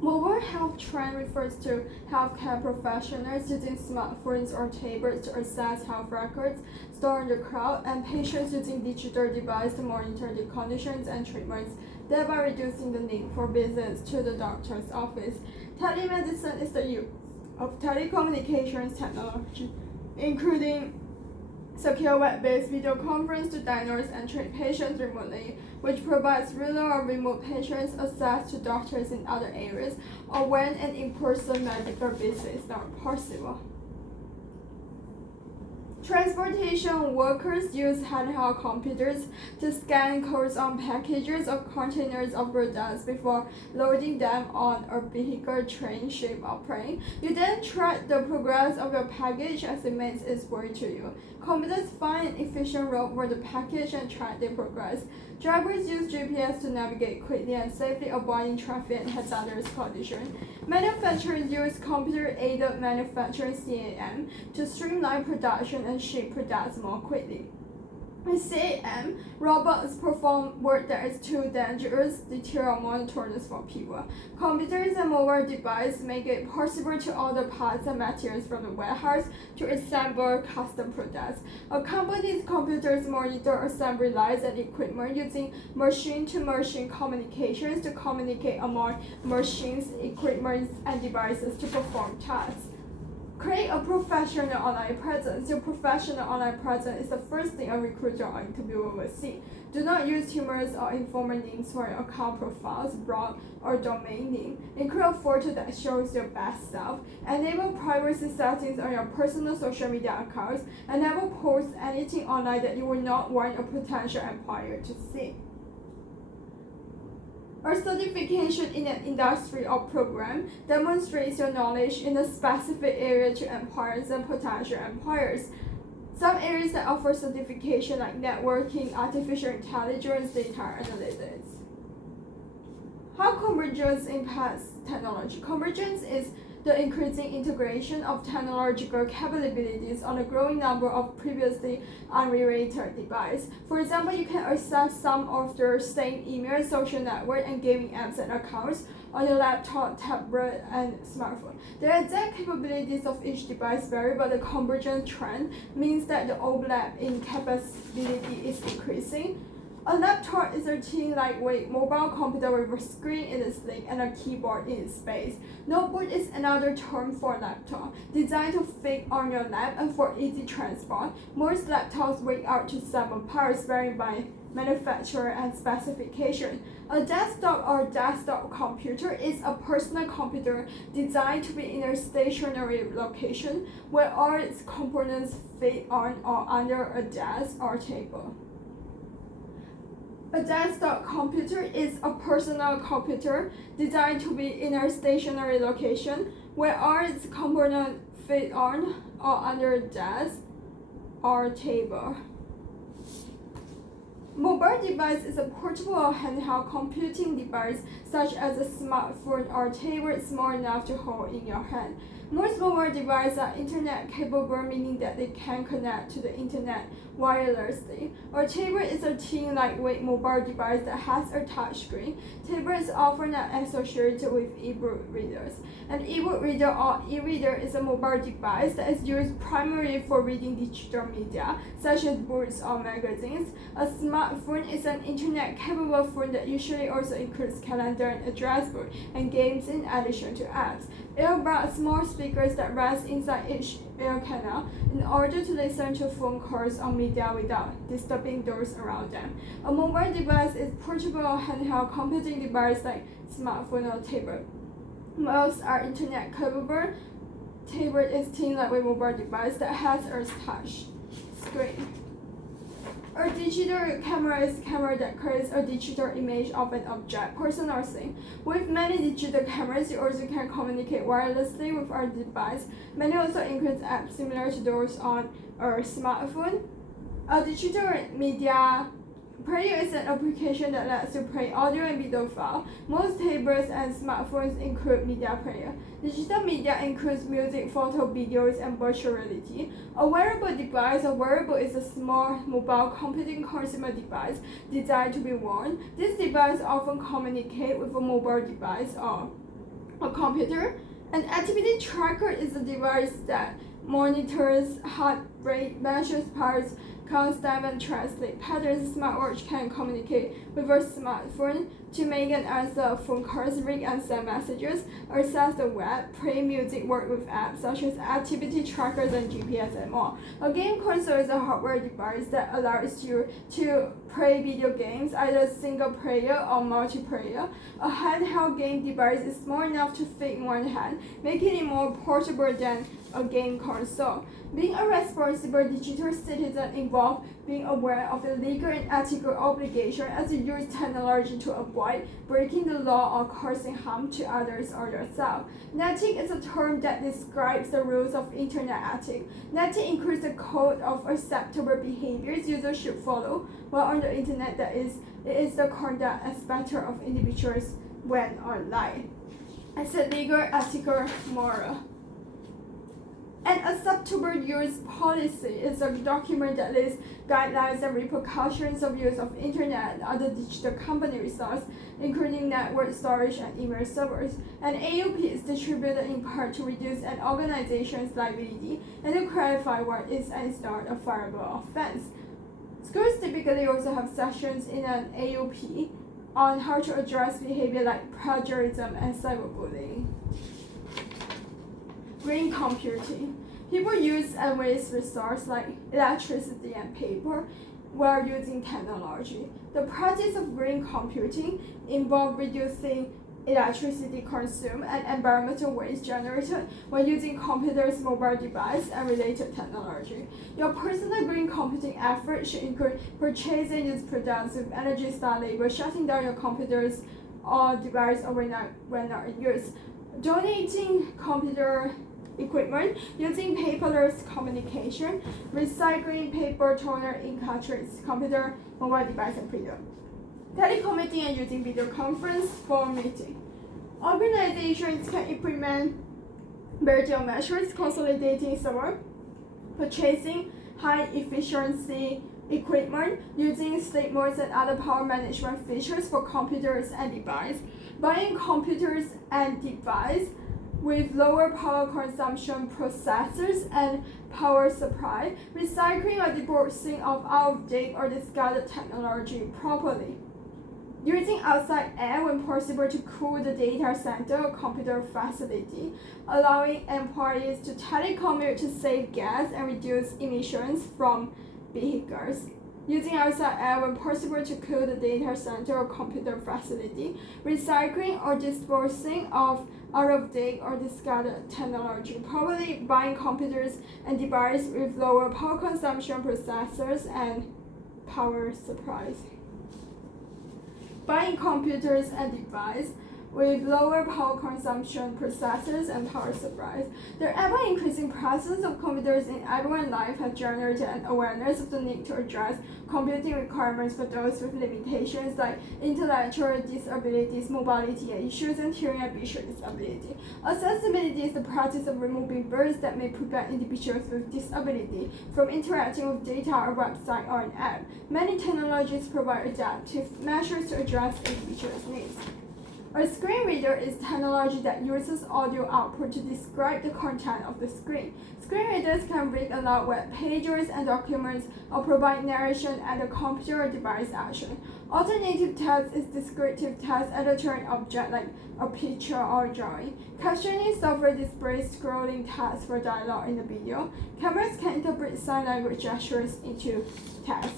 Mobile health trend refers to healthcare professionals using smartphones or tablets to access health records stored in the cloud, and patients using digital devices to monitor the conditions and treatments, thereby reducing the need for visits to the doctor's office. Telemedicine is the use of telecommunications technology, including secure web-based video conference to diagnose and treat patients remotely, which provides rural or remote patients access to doctors in other areas or when an in-person medical visit is not possible. Transportation workers use handheld computers to scan codes on packages or containers of products before loading them on a vehicle, train, ship, or plane. You then track the progress of your package as it makes its way to you. Computers find an efficient route for the package and track their progress. Drivers use GPS to navigate quickly and safely, avoiding traffic and hazardous conditions. Manufacturers use computer-aided manufacturing (CAM) to streamline production and ship products more quickly. In CAM, robots perform work that is too dangerous, detailed, or monotonous for people. Computers and mobile devices make it possible to order parts and materials from the warehouse to assemble custom products. A company's computers monitor assembly lines and equipment using machine-to-machine communications to communicate among machines, equipment, and devices to perform tasks. Create a professional online presence. Your professional online presence is the first thing a recruiter or interviewer will see. Do not use humorous or informal names for your account profiles, blog, or domain name. Include a photo that shows your best self. Enable privacy settings on your personal social media accounts, and never post anything online that you would not want a potential employer to see. A certification in an industry or program demonstrates your knowledge in a specific area to employers and potential employers. Some areas that offer certification like networking, artificial intelligence, data analytics. How convergence impacts technology? Convergence is the increasing integration of technological capabilities on a growing number of previously unrelated devices. For example, you can access some of the same email, social network, and gaming apps and accounts on your laptop, tablet, and smartphone. The exact capabilities of each device vary, but the convergence trend means that the overlap in capability is increasing. A laptop is a thin, lightweight mobile computer with a screen in its length and a keyboard in its base. Notebook is another term for laptop, designed to fit on your lap and for easy transport. Most laptops weigh up to 7 pounds, varying by manufacturer and specification. A desktop or desktop computer is a personal computer designed to be in a stationary location where all its components fit on or under a desk or table. A desktop computer is a personal computer designed to be in a stationary location where all its components fit on or under a desk or table. Mobile device is a portable or handheld computing device such as a smartphone or tablet small enough to hold in your hand. Most mobile devices are internet capable, meaning that they can connect to the internet wirelessly. A tablet is a thin, lightweight mobile device that has a touchscreen. Tablets are often associated with e-book readers. An e-book reader or e-reader is a mobile device that is used primarily for reading digital media, such as books or magazines. A smartphone is an internet-capable phone that usually also includes calendar and address book and games in addition to apps. Earbuds are small speakers that rest inside each ear canal in order to listen to phone calls or media without disturbing those around them. A mobile device is portable or handheld computing device like smartphone or tablet. Most are internet capable. Tablet is thin, lightweight mobile device that has a touch screen. A digital camera is a camera that creates a digital image of an object, person, or thing. With many digital cameras, you also can communicate wirelessly with our device. Many also include apps similar to those on a smartphone. A digital media player is an application that lets you play audio and video files. Most tablets and smartphones include media player. Digital media includes music, photo, videos, and virtual reality. A wearable device. A wearable is a small mobile computing consumer device designed to be worn. This device often communicates with a mobile device or a computer. An activity tracker is a device that monitors heart rate, measures pulse, counts time, and translates patterns. A smartwatch can communicate with a smartphone to make and answer phone calls, read and send messages, access the web, play music, work with apps such as activity trackers and GPS and more. A game console is a hardware device that allows you to play video games, either single player or multiplayer. A handheld game device is small enough to fit in one hand, making it more portable than a game console. Being a responsible digital citizen involves being aware of the legal and ethical obligation as you use technology to avoid breaking the law or causing harm to others or yourself. Netting is a term that describes the rules of internet ethics. Netting includes a code of acceptable behaviors users should follow while on the internet. It is the conduct expected of individuals when online. It's a legal, ethical, moral. An acceptable use policy is a document that lists guidelines and repercussions of use of internet and other digital company resources, including network storage and email servers. An AUP is distributed in part to reduce an organization's liability and to clarify what is and is not a fireable offense. Schools typically also have sessions in an AUP on how to address behavior like plagiarism and cyberbullying. Green computing. People use and waste resources like electricity and paper while using technology. The practice of green computing involves reducing electricity consumed and environmental waste generated when using computers, mobile devices, and related technology. Your personal green computing effort should include purchasing used products with Energy Star label, shutting down your computers or device when not in use, donating computer equipment, using paperless communication, recycling paper, toner, ink cartridge, computer, mobile device, and printer. Telecommuting and using video conference for meeting. Organizations can implement variety of measures, consolidating server, purchasing high efficiency equipment, using sleep modes and other power management features for computers and devices, buying computers and devices with lower power consumption processors and power supply, recycling or disposing of out-of-date or discarded technology properly, using outside air when possible to cool the data center or computer facility, allowing employees to telecommute to save gas and reduce emissions from vehicles, using outside air when possible to cool the data center or computer facility, recycling or disposing of out-of-date or discarded technology, probably buying computers and devices with lower power consumption processors and power supplies. Buying computers and devices with lower power consumption processors and power supplies. The ever-increasing presence of computers in everyone's life has generated an awareness of the need to address computing requirements for those with limitations like intellectual disabilities, mobility issues, and hearing and visual disability. Accessibility is the practice of removing barriers that may prevent individuals with disability from interacting with data, a website, or an app. Many technologies provide adaptive measures to address individuals' needs. A screen reader is technology that uses audio output to describe the content of the screen. Screen readers can read aloud web pages and documents or provide narration at a computer or device action. Alternative text is descriptive text at a turn object like a picture or drawing. Captioning software displays scrolling text for dialogue in the video. Cameras can interpret sign language gestures into text.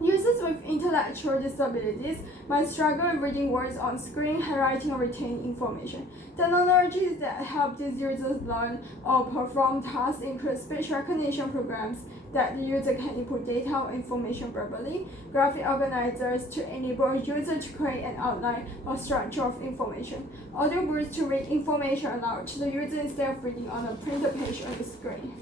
Users with intellectual disabilities might struggle in reading words on screen, handwriting, or retaining information. Technologies that help these users learn or perform tasks include speech recognition programs that the user can input data or information verbally, graphic organizers to enable a user to create an outline or structure of information, audio booths to read information aloud to the user instead of reading on a printed page on the screen.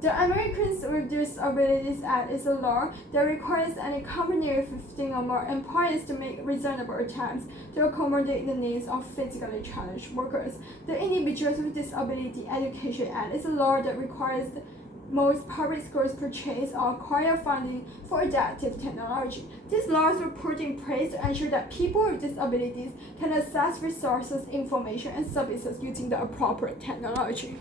The Americans with Disabilities Act is a law that requires any company with 15 or more employees to make reasonable attempts to accommodate the needs of physically challenged workers. The Individuals with Disability Education Act is a law that requires most public schools purchase or acquire funding for adaptive technology. These laws were put in place to ensure that people with disabilities can access resources, information, and services using the appropriate technology.